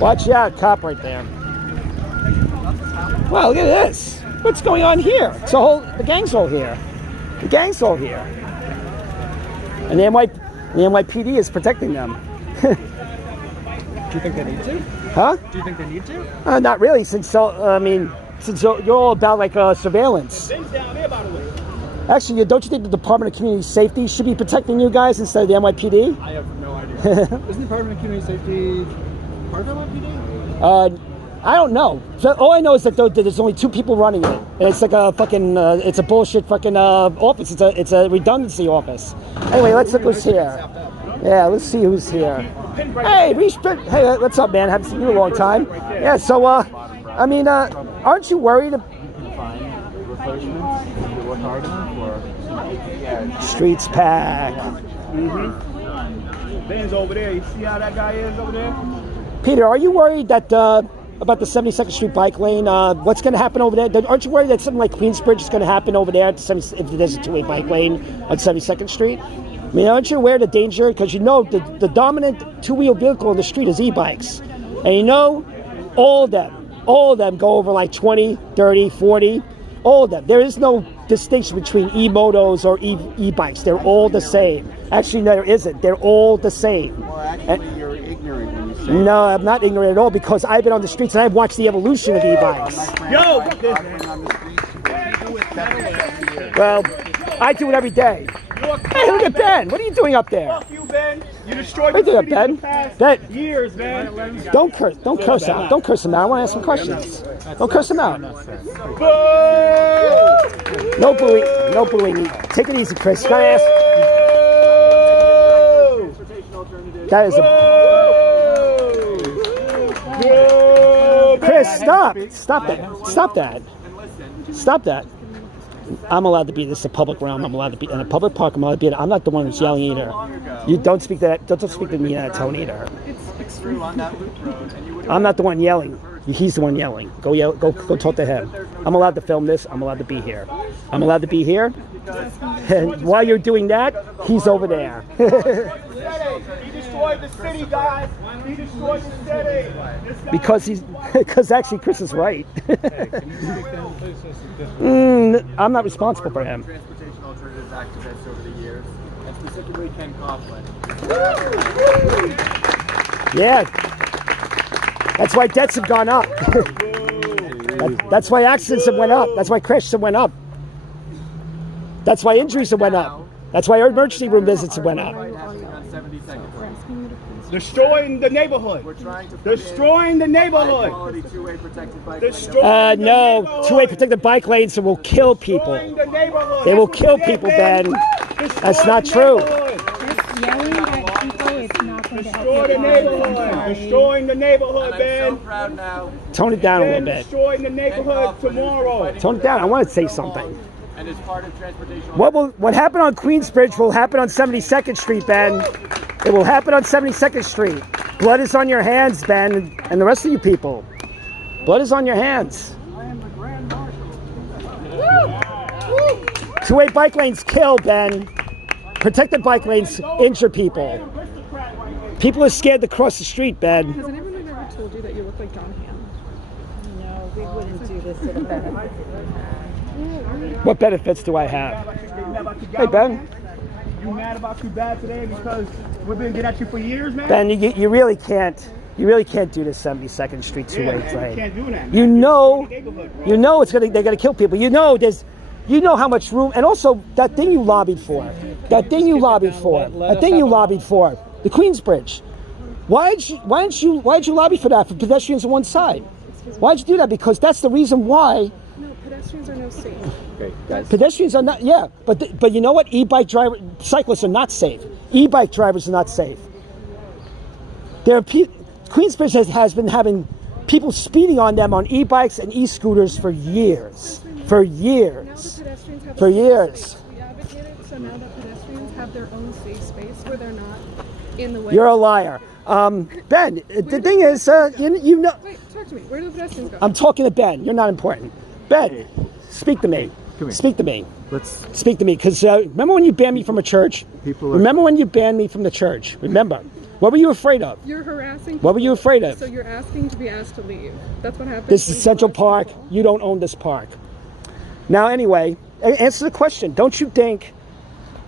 Watch out, cop right there. Wow, look at this. What's going on here? It's the gang's all here. The gang's all here. And the NYPD is protecting them. Do you think they need to? Huh? Do you think they need to? Not really, since you're all about like surveillance. Actually, don't you think the Department of Community Safety should be protecting you guys instead of the NYPD? I have no idea. Isn't the Department of Community Safety part of NYPD? I don't know. So all I know is that there's only 2 people running it. And it's like a fucking, it's a bullshit fucking office. It's a redundancy office. Anyway, let's look who's here. Yeah, let's see who's here. Hey, hey, what's up, man? Haven't seen you in a long time. Yeah, so, I mean, aren't you worried? Streets packed. Ben's over there. You see how that guy is over there? Peter, are you worried that about the 72nd Street bike lane? What's going to happen over there? Aren't you worried that something like Queensbridge is going to happen over there if there's a 2-way bike lane on 72nd Street? I mean, aren't you aware of the danger? Because you know the dominant 2-wheel vehicle on the street is e-bikes. And you know, all of them go over like 20, 30, 40. All of them. There is no distinction between e-motos or e-bikes. They're all the same. Actually, no, there isn't. They're all the same. Well, actually, you're ignorant when you say no, I'm not ignorant at all because I've been on the streets and I've watched the evolution of e-bikes. Yo! Well, I do it every day. Hey, look at Ben. What are you doing up there? Fuck you, Ben. You destroyed the city for the past years, man. Don't curse. Don't curse out. Don't curse him out. I want to ask some questions. Don't curse him out. No booing. No booing. Take it easy, Chris. Can I ask? That is a... Chris, stop. Stop that. Stop that. Stop that. I'm allowed to be. This is a public realm. I'm allowed to be in a public park. I'm allowed to be. I'm not the one who's yelling either. You don't speak to that. Don't speak to me in that tone either. I'm not the one yelling. He's the one yelling. Go yell. Go talk to him. I'm allowed to film this. I'm allowed to be here. I'm allowed to be here. And while you're doing that, he's over there. He destroyed the city, guys. He destroyed the city. Because actually Chris is right. I'm not responsible for him. Transportation alternatives activists over the years, and specifically Ken Coughlin. Yeah. That's why deaths have gone up. That's why accidents have went up. That's why crashes have went up. That's why injuries have went up. That's why emergency room visits have went up. Destroying the neighborhood. Destroying the neighborhood. No, 2-way protected bike lanes will kill people. They will kill people, Ben. That's not true. Yelling at people, it's not going to Destroy the neighborhood. Destroying the neighborhood, Ben. Tone it down a little bit. Destroying the neighborhood tomorrow. Tone it down. I want to say something. And as part of transportation. What happened on Queensbridge will happen on 72nd Street, Ben. It will happen on 72nd Street. Blood is on your hands, Ben, and the rest of you people. Blood is on your hands. I am the Grand Marshal. 2-way bike lanes kill, Ben. Protected bike lanes injure people. People are scared to cross the street, Ben. Has anyone ever told you that you look like John Hamm? No, we wouldn't do this to the benefit. What benefits do I have? Hey, Ben. You mad about too bad today because we've been getting at you for years, man? Ben, you really can't do this 72nd Street 2-way You lane. can't do that. You know they're gonna kill people. You know how much room, and also that thing you lobbied for, the Queensbridge. Why'd you lobby for that for pedestrians on one side? Why'd you do that? Because that's the reason why. No, pedestrians are no safe. Okay, guys. Pedestrians are not, yeah, but you know what? Cyclists are not safe. E-bike drivers are not safe. Queensbridge has been having people speeding on them on e-bikes and e-scooters for years. For years. For years. We advocated, so now that pedestrians have their own safe space where they're not in the way. You're a liar. Ben, the thing is, you know. Wait, talk to me. Where do the pedestrians go? I'm talking to Ben. You're not important. Ben, speak to me. Speak to me. Speak to me, because remember when you banned me from a church? Remember when you banned me from the church? Remember What were you afraid of? You're harassing. What were you afraid of? So you're asking to be asked to leave. That's what happens. This is Central Park. You don't own this park. Now, anyway, answer the question. Don't you think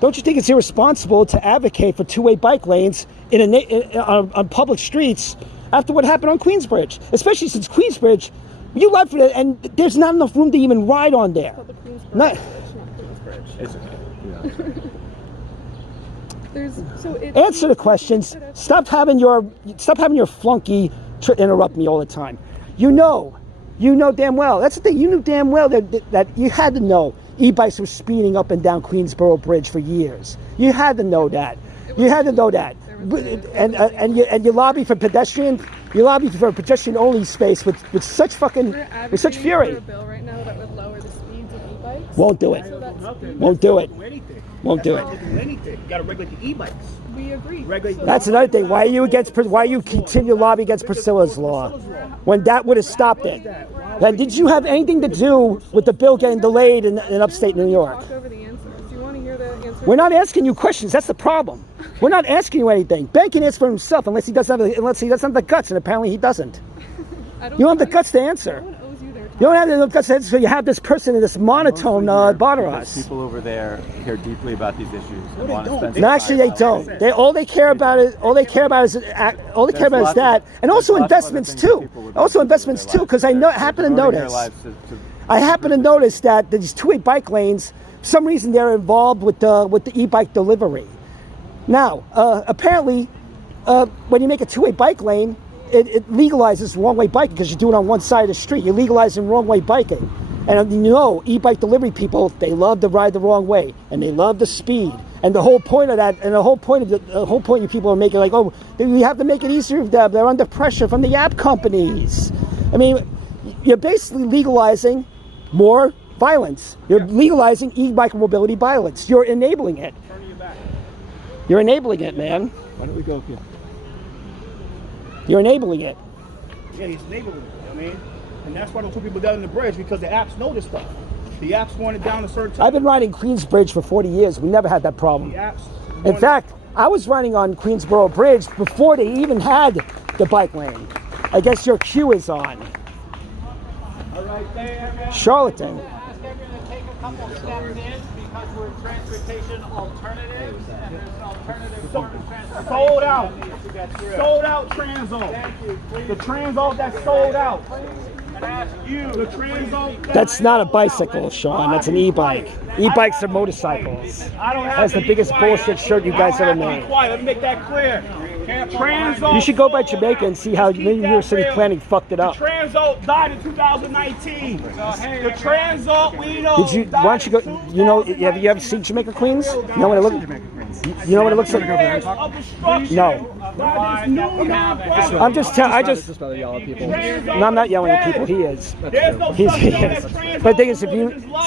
it's irresponsible to advocate for two-way bike lanes on public streets after what happened on Queensbridge? Especially since Queensbridge, you left for it, and there's not enough room to even ride on there. It's called the Queensbridge Not, Bridge, not Queensbridge. Answer the questions. Stop having your flunky interrupt me all the time. You know damn well. That's the thing. You knew damn well that you had to know e-bikes were speeding up and down Queensboro Bridge for years. You had to know that. You had to know that. And you lobby for pedestrian. You lobby for a pedestrian-only space with such fucking with such fury. For a bill right now that would lower the speeds of e-bikes. Won't do it. Won't do it. Won't do it. Anything. You got to regulate the e-bikes. We agree. That's another thing. Why you continue to lobby against Priscilla's law when that would have stopped it? And did you have anything to do with the bill getting delayed in upstate New York? Talk over the answers. Do you want to hear the answer? We're not asking you questions. That's the problem. We're not asking you anything. Ben can answer for himself unless he doesn't have the guts, and apparently he doesn't. You don't have the guts to answer. No one owes you their time. You don't have the guts to answer, so you have this person in this monotone bother us. People over there care deeply about these issues and want to spend. No, actually, they don't. All they care about is that, and also investments too. Because I happen to notice. I happen to notice that these two-way bike lanes, for some reason, they're involved with the e-bike delivery. Now, apparently, when you make a two-way bike lane, it legalizes wrong-way biking because you do it on one side of the street. You're legalizing wrong-way biking. And you know, e-bike delivery people, they love to ride the wrong way, and they love the speed. And the whole point of that, and the whole point you people are making, like, oh, we have to make it easier for them. They're under pressure from the app companies. I mean, you're basically legalizing more violence. You're legalizing e-bike mobility violence. You're enabling it. You're enabling it, man. Why don't we go here? You're enabling it. Yeah, he's enabling it. I mean, and that's why they put people down in the bridge, because the apps know this stuff. The apps want it down a certain time. I've been riding Queensbridge for 40 years. We never had that problem. The apps In fact, I was riding on Queensboro Bridge before they even had the bike lane. I guess your queue is on. All right, there. Charlatan. Ask everyone to take a couple steps in because we're transportation alternatives and there's an alternative form of transportation. sold out. To get through. Sold out Transo. Thank you. Please. The Transo that's sold out. And ask you. The Transo. That's not a bicycle, Sean. That's an e-bike. E-bikes are motorcycles. I don't have That's to the be biggest quiet. bullshit shirt you guys ever I don't have to be made. quiet. Let me make that clear. Transo. You should go by Jamaica and see how maybe New York City planning fucked it up. The Transo died in 2019. The Transo, we know. Did you? Why don't you go? You know? Have you ever seen Jamaica Queens? You know what it looks? You know what it looks like? No. I'm just telling. No, I'm not yelling at people. He is. He is. But the thing is,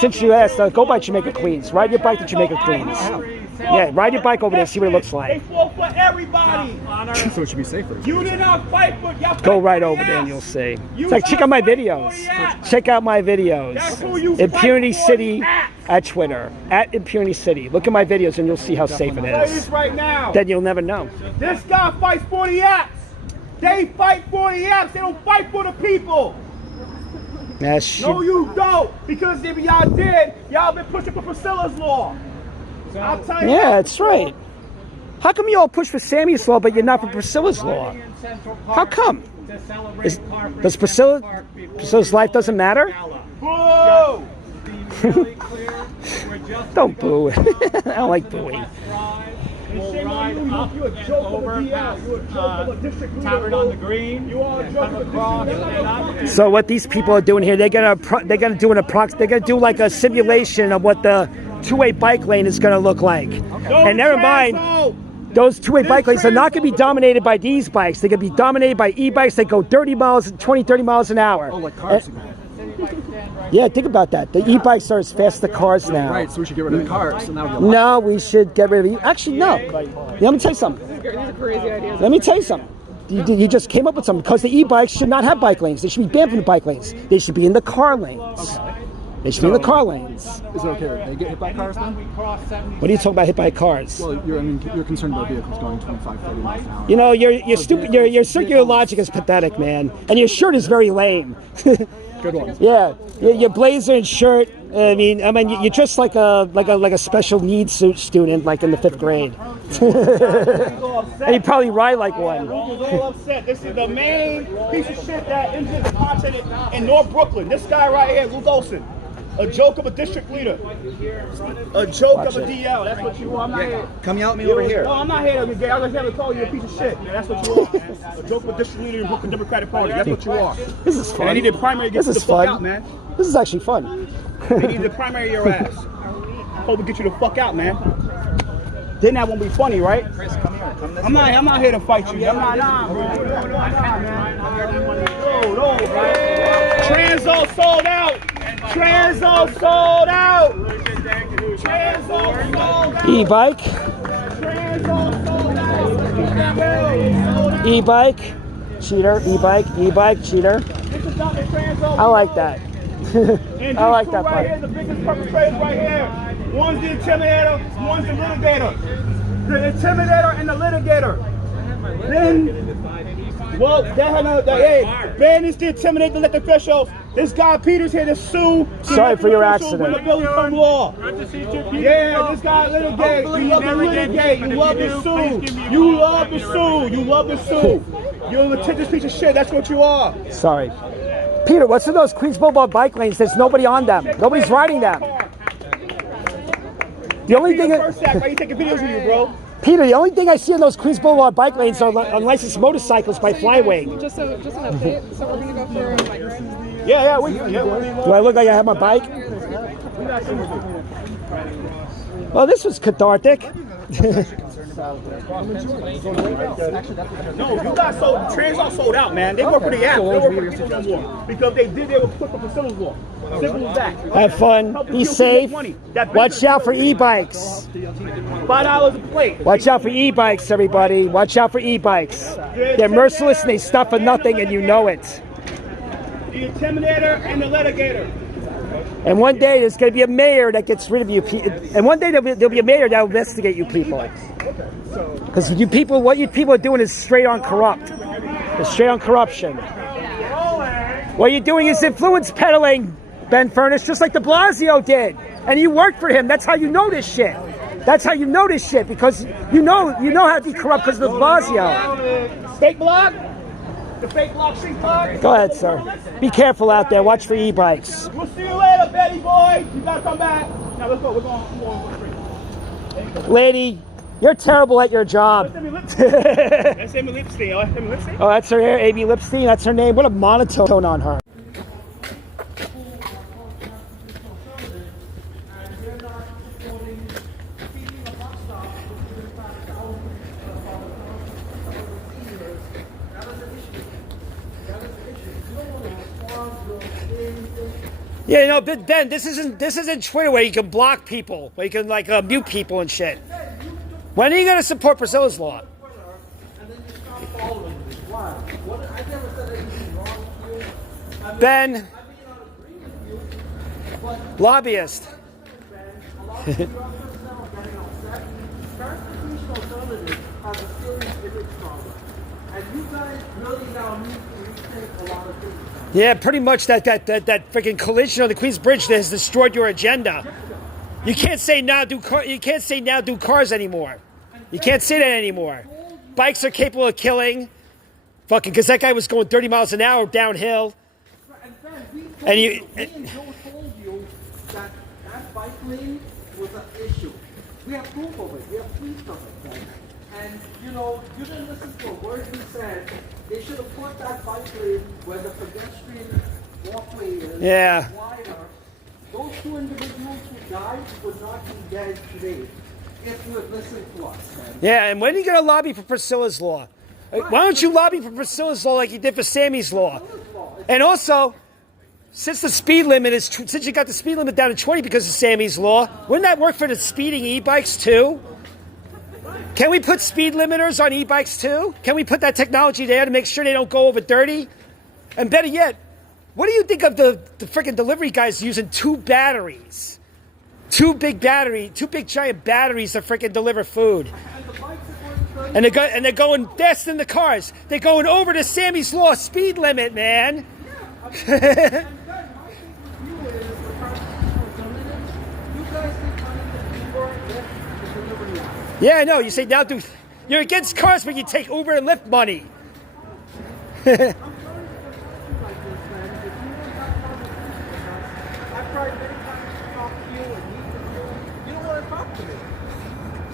since you asked, go by Jamaica Queens. Ride your bike to Jamaica Queens. Yeah, ride your bike over there, see what it looks They like. fought for everybody. So it should be safer. You did not fight for. Y'all Go fight right for over the there and apps. you'll see. You It's like, check out my videos. Check out my That's videos. who you Impunity fight for, City the apps. at Twitter. At Impunity City. Look at my videos and you'll see how safe it Say this is. right now. Then you'll never know. This guy fights for the apps. They fight for the apps. They don't fight for the people. That's No, you don't. Because if y'all did, y'all been pushing for Priscilla's law. I'll tell you. Yeah, that's right. How come you all push for Sammy's law, but you're not for Priscilla's law? How come? Does Priscilla's life doesn't matter? Boo! Don't boo. I don't like booing. And shame on you. You're a joke of a DL. You're a joke of a district leader. Tavern on the Green. You are a joke of a district leader. So what these people are doing here, they're gonna do like a simulation of what the two-way bike lane is gonna look like. And never mind, those two-way bike lanes are not gonna be dominated by these bikes. They're gonna be dominated by e-bikes that go 30 miles an hour. Oh, like cars. Yeah, think about that. The e-bikes are as fast as the cars now. Right, so we should get rid of the cars. And that would be a lot. No, we should get rid of you. Actually, no. Let me tell you something. These are crazy ideas. Let me tell you something. You just came up with something because the e-bikes should not have bike lanes. They should be banned from the bike lanes. They should be in the car lanes. They should be in the car lanes. Is it okay if they get hit by cars then? What are you talking about hit by cars? Well, you're concerned about vehicles going 25, 30 miles an hour. You know, your stupid, your circular logic is pathetic, man. And your shirt is very lame. Good one. Yeah, your blazer and shirt. I mean, you're just like a special needs student, like in the 5th grade. And you probably ride like one. All upset. This is the main piece of shit that injured the content in North Brooklyn. This guy right here, Luke Olson. A joke of a district leader. A joke of a DL. That's what you are. I'm not here. Come yell at me over here. No, I'm not here. I'm just here to call you a piece of shit. Man. That's what you are. A joke of a district leader in the Brooklyn Democratic Party. That's what you are. This is fun. And I need the primary to get you the fuck out, man. This is actually fun. They need the primary your ass. Hope we get you the fuck out, man. Then that won't be funny, right? Chris, come here. Come this I'm not here to fight you. I'm not, bro. No, bro. Transo sold out. Transo sold out. Transo sold out. E-bike. Transo sold out. E-bike. Cheater. E-bike. E-bike. Cheater. I like that. And I like that right part. here, the biggest perpetrators right here. One's the intimidator, one's the litigator. The intimidator and the litigator. Then, well, Ben is the intimidator, the elected officials. This guy Peter's here to sue. Sorry for your accident. With a building from law. Yeah, this guy litigate. You love to litigate. You love to sue. You love to sue. You love to sue. You're a litigious piece of shit. That's what you are. Sorry. Peter, what's in those Queens Boulevard bike lanes? There's nobody on them. Nobody's riding them. The only thing, Why are you taking videos of you, bro? Peter, the only thing I see in those Queens Boulevard bike lanes are unlicensed motorcycles by Flyway. Just an update. So we're gonna go for a bike ride. Yeah. Do I look like I have my bike? Well, this was cathartic. No, you got Transo sold out, man. They work for the app. They don't work for people no more. Because they were put for facilities law. Simple as that. Have fun. Be safe. Watch out for e-bikes. $5 a plate. Watch out for e-bikes, everybody. Watch out for e-bikes. They're merciless and they stop for nothing, and you know it. The intimidator and the litigator. And one day there's going to be a mayor that gets rid of you. And one day there'll be a mayor that will investigate you people. Because you people, what you people are doing is straight on corrupt. It's straight on corruption. What you're doing is influence peddling, Ben Furnas, just like de Blasio did. And you worked for him. That's how you know this shit. That's how you know this shit, because you know how to be corrupt because of de Blasio. Fake block? The fake block, sheet block? Go ahead, sir. Be careful out there. Watch for e-bikes. We'll see you later, Betty boy. You gotta come back. Now let's go. We're going. Lady, you're terrible at your job. That's Amy Lipstein. Oh, that's her hair, Amy Lipstein. That's her name. What a monotone on her. Yeah, you know, Ben, this isn't Twitter where you can block people, where you can like mute people and shit. When are you going to support Priscilla's law? Ben, lobbyist. Yeah, pretty much that freaking collision on the Queens Bridge that has destroyed your agenda. You can't say now do cars anymore. You can't say that anymore. Bikes are capable of killing. Fucking, because that guy was going 30 miles an hour downhill. And you told you that bike lane was an issue. We have proof of it. We have proof of it. Right? And you didn't listen to a word we said. They should have put that bike lane where the pedestrian walkway is. Yeah. Wider. Those two individuals who died would not be dead today if you had listened to us. Man. Yeah, and when are you going to lobby for Priscilla's law? Why don't you lobby for Priscilla's law like you did for Sammy's law? And also, since you got the speed limit down to 20 because of Sammy's law, wouldn't that work for the speeding e-bikes too? Can we put speed limiters on e-bikes too? Can we put that technology there to make sure they don't go over 30? And better yet, What do you think of the freaking delivery guys using 2 batteries? 2 big giant batteries to freaking deliver food. And they're going fast in the cars. They're going over the Sammy's Law speed limit, man. Yeah, I know. You say now you're against cars, but you take Uber and Lyft money.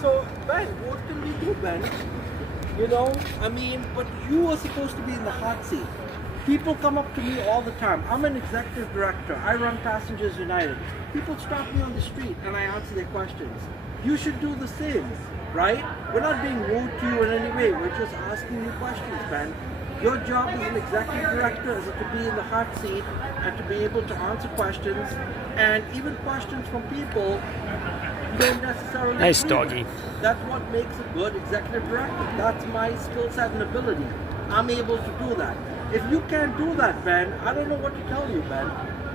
So, Ben, what can we do, Ben? You know, I mean, but you are supposed to be in the hot seat. People come up to me all the time. I'm an executive director. I run Passengers United. People stop me on the street and I answer their questions. You should do the same, right? We're not being rude to you in any way. We're just asking you questions, Ben. Your job as an executive director is to be in the hot seat and to be able to answer questions, and even questions from people you don't necessarily Nice agree with. doggy. That's what makes a good executive director. That's my skill set and ability. I'm able to do that. If you can't do that, Ben, I don't know what to tell you, Ben.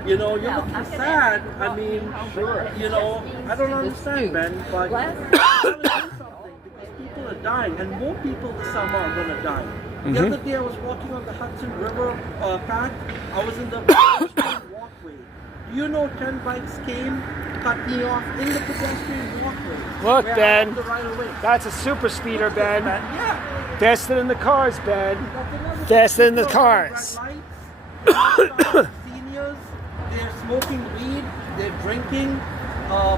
You know, you're looking sad. I mean, you know, I don't understand, Ben, but you gotta do something because people are dying, and more people this summer are going to die. The other day I was walking on the Hudson River path. I was in the pedestrian walkway. You know, 10 bikes came, cut me off in the pedestrian walkway. Look, where I Ben, had the right of way. that's a super speeder, Ben. Yeah. Faster than the cars, Ben. Faster than the cars. Red lights, seniors, they're smoking weed, they're drinking,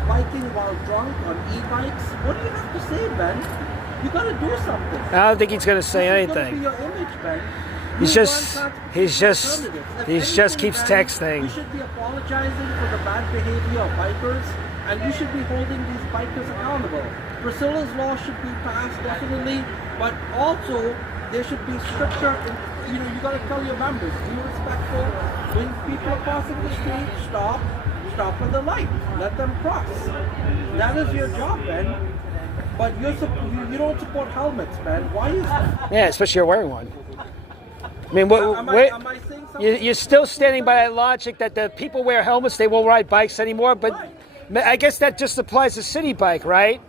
biking while drunk on e-bikes. What do you have to say, Ben? You gotta do something. I don't think he's going to say This is gonna anything. be your image, Ben. He You just want alternatives. If just anything, keeps Ben, texting. You should be apologizing for the bad behavior of bikers, and you should be holding these bikers accountable. Priscilla's law should be passed definitely, but also there should be stricter. You know, you got to tell your members, be respectful. When people are crossing the street, stop at the light, let them cross. That is your job, Ben. But you don't support helmets, Ben. Why is that? Yeah, especially you're wearing one. I mean, Am I saying something? you're still standing by that logic that the people wear helmets, they won't ride bikes anymore, but I guess that just applies to city bike, right?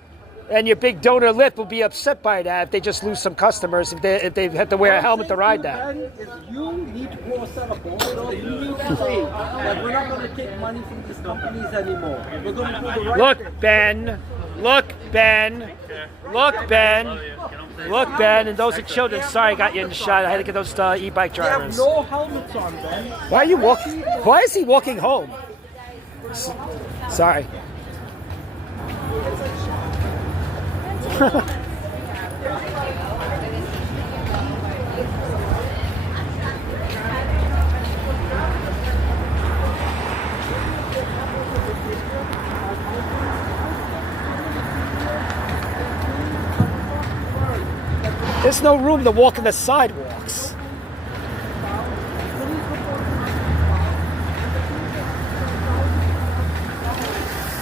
And your big donor Lyft will be upset by that if they just lose some customers if they have to wear a helmet to ride that. Ben, is you need to grow a set of balls. You need to say that we're not going to take money from these companies anymore. We're going to do the right thing. Look, Ben. Look, Ben. Look, Ben. Look, Ben. And those are children. Sorry, I got you in the shot. I had to get those e-bike They have drivers. no helmets on, Ben. Why are you walking? Why is he walking home? Sorry. There's no room to walk in the sidewalks.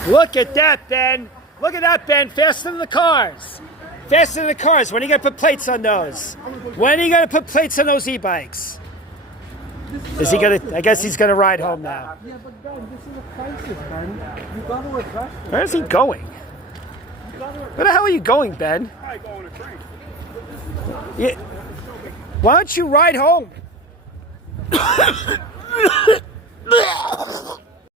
Look at that, Ben. Look at that, Ben. Faster than the cars. Faster than the cars. When are you going to put plates on those? When are you going to put plates on those e-bikes? Is he going to? I guess he's going to ride home now. Yeah, but Ben, this is a crisis, Ben. You got to address this. Where is he going? Where the hell are you going, Ben? I go on a train. Yeah. Why don't you ride home?